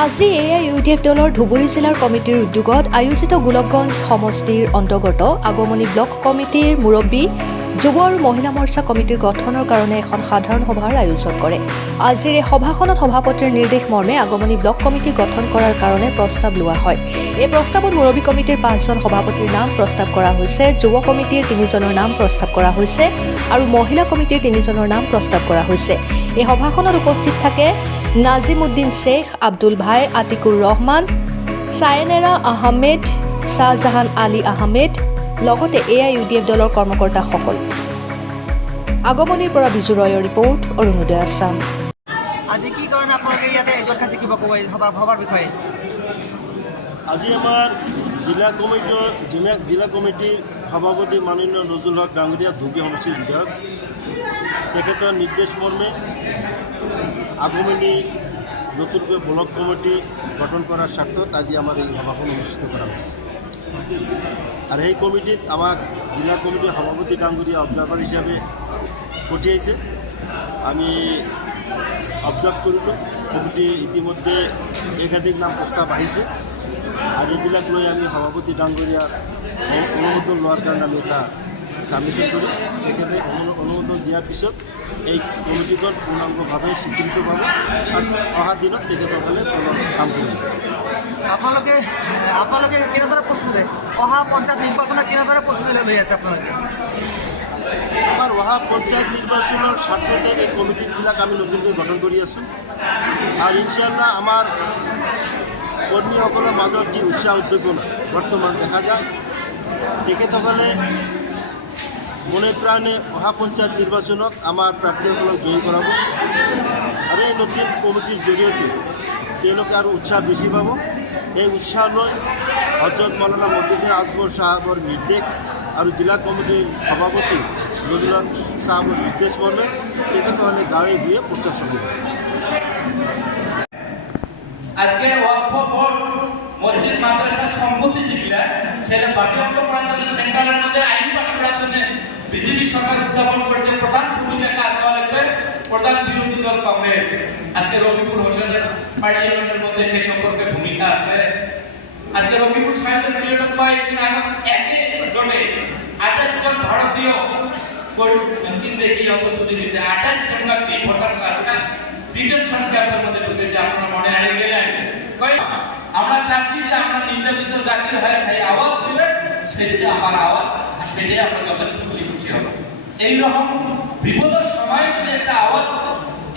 আজি AIUDF দলৰ ধুবুৰী জিলাৰ কমিটিৰ উদ্যোগত আয়োজিত গোলকগঞ্জ সমষ্টিৰ অন্তৰ্গত আগমনী ব্লক কমিটিৰ মুৰব্বী যুৱ আৰু মহিলা মৰ্চা কমিটিৰ গঠনৰ কাৰণে এখন সাধাৰণ সভাৰ আয়োজন কৰে। আজিৰ এই সভাখনত সভাপতিৰ নিৰ্দেশ মৰ্মে আগমনী ব্লক কমিটি গঠন কৰাৰ কাৰণে প্ৰস্তাৱ লোৱা হয়। এই প্ৰস্তাৱত মুৰব্বী কমিটিৰ 5জন সভাপতিৰ নাম প্ৰস্তাৱ কৰা হৈছে, যুৱ কমিটিৰ 3জনৰ নাম প্ৰস্তাৱ কৰা হৈছে আৰু মহিলা কমিটিৰ 3জনৰ নাম প্ৰস্তাৱ কৰা হৈছে। এই সভাখনত উপস্থিত থাকে নাজিমুদ্দিন শেখ, আব্দুল ভাই, আতিকুৰ ৰহমান, সায়েনেৰা আহমেদ, শাহজাহান আলী আহমেদ, লগতে AIUDF দলৰ কৰ্মকৰ্তাসকল। আগমনীৰ পৰা বিজু ৰয়ৰ ৰিপৰ্ট, অৰুণোদয় আছাম। আজি কি কাৰণে আপোনালোকে ইয়াতে একগোট খাইছে কিবা ক'ব সভাৰ বিষয়ে? আজি আমাৰ জিলা কমিটিৰ সভাপতি মাননীয় নজৰুল হক ডাঙৰীয়া ধুবুৰী সমষ্টিৰ বিধায়ক তেখেতৰ নিৰ্দেশ মৰ্মে আগমনী নতুনকৈ ব্লক কমিটি গঠন কৰাৰ স্বাৰ্থত আজি আমাৰ এই সভাখন অনুষ্ঠিত কৰা হৈছে। আৰু সেই কমিটিত আমাক জিলা কমিটিৰ সভাপতি ডাঙৰীয়া অবজাৰ্ভাৰ হিচাপে পঠিয়াইছে। আমি অবজাৰ্ভ কৰিলোঁ, কমিটি ইতিমধ্যে একাধিক নাম প্ৰস্তাৱ আহিছে আৰু এইবিলাক লৈ আমি সভাপতি ডাঙৰীয়াৰ অনুমোদন লোৱাৰ কাৰণে আমি এটা সাবমিশন কৰি তেখেতে অনুমোদন দিয়াৰ পিছত এই কমিটিখন পূৰ্ণাংগভাৱে স্বীকৃত পাব আৰু অহা দিনত তেখেতসকলে দলত কাম কৰিব। আপোনালোকে কেনেদৰে প্ৰস্তুতি অহা পঞ্চায়ত নিৰ্বাচনত কেনেদৰে প্ৰস্তুতি লৈ আছে আপোনালোকে? আমাৰ অহা পঞ্চায়ত নিৰ্বাচনৰ স্বাৰ্থতে এই কমিটিবিলাক আমি নতুনকৈ গঠন কৰি আছোঁ আৰু ইনশাআল্লাহ আমাৰ কৰ্মীসকলৰ মাজত যি উৎসাহ উদ্দীপনা বৰ্তমান দেখা যায়, তেখেতসকলে মনে প্ৰাণে অহা পঞ্চায়ত নিৰ্বাচনত আমাৰ প্ৰাৰ্থীসকলক জয়ী কৰাব আৰু এই নতুন কমিটিৰ জৰিয়তে তেওঁলোকে আৰু উৎসাহ বেছি পাব। এই উৎসাহ লৈ হজৰত মৌলানা মহিউদ্দিন আজমল সাহেবৰ নিৰ্দেশ আৰু জিলা কমিটিৰ সভাপতি নজৰুল হক সাহেবৰ নিৰ্দেশ মৰ্মে তেখেতসকলে গাঁৱে গিয়ে প্রচার চলিব। আজকে ওয়াকফ বোর্ড মসজিদ মাদ্রাসা সম্পত্তি যেগুলা সেটা বাজেয়াপ্ত করার জন্য সেন্ট্রালের মধ্যে আইন পাস করার জন্য বিজেপি সরকার উত্থাপন করেছে। প্রধান ভূমিকা কাজ দেওয়া লাগবে প্রধান বিরোধী দল কংগ্রেস। আজকে রবিপুর হোসেনের পার্লামেন্টের মধ্যে সেই সম্পর্কে ভূমিকা আছে। আজকে রবিপুর সাহেবের পিরিয়ড কয়েকদিন আগে একজনে 28 জন ভারতীয় মুসলিম দেখি অন্তত দিয়েছে 28 জঙ্গি ভোটার আজকে ডিটেনশন ক্যাম্পের মধ্যে ঢুকেছে। আপনারা মনে হারিয়ে গেলেন। আমরা চাচ্ছি যে আমরা নির্যাতিত জাতির হয়ে চাই আওয়াজ দিবে, সেটাই আমার আওয়াজ আর সেটাই আমরা যথেষ্ট খুশি হব। এইরকম বিপদের সময় যদি একটা আওয়াজ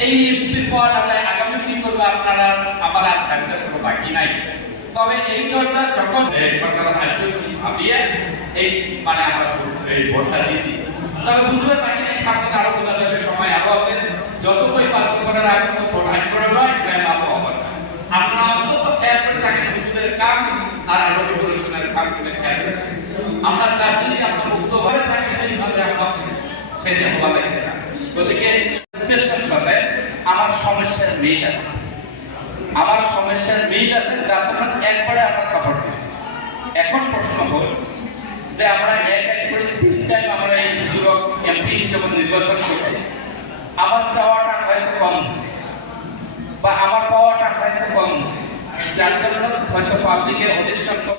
এই এমপির পাওয়া না যায়, আগামী কি করবো আপনারা আমার আর জানতে কোনো বাকি নাই। তবে এই দলটা যখন সরকার আসবে ভাবিয়ে এই মানে আমরা এই ভোটটা দিয়েছি, তবে বুঝবার বাকি নেই, সামনে আরো বোঝা যাবে, সময় আরো আছে। যত কই 5 বছরের আগে তো ভোট আসবে নয়, আপনারা অন্তত খেয়াল করে থাকেন হুজুরের কাম আর রেভলিউশনের কাম করে খেয়াল করে। আমরা চাচ্ছি যে আপনারা মুক্তভাবে থাকে সেইভাবে আমরা সেটা হওয়া লাগছে না। গতিকে উদ্দেশ্যের সাথে আমার সমস্যার মিল আছে, যার জন্য একবারে আমরা সাপোর্ট করছি। এখন প্রশ্ন হল যে আমরা এক করে 3 টাইম আমরা এই যুবক এমপি হিসেবে নির্বাচন করছি। আমার চাওয়াটা হয়তো কম আছে বা আমার পাওয়াটা হয়তো কম আছে, যার কারণে হয়তো পাবলিকের অধিক সংখ্যক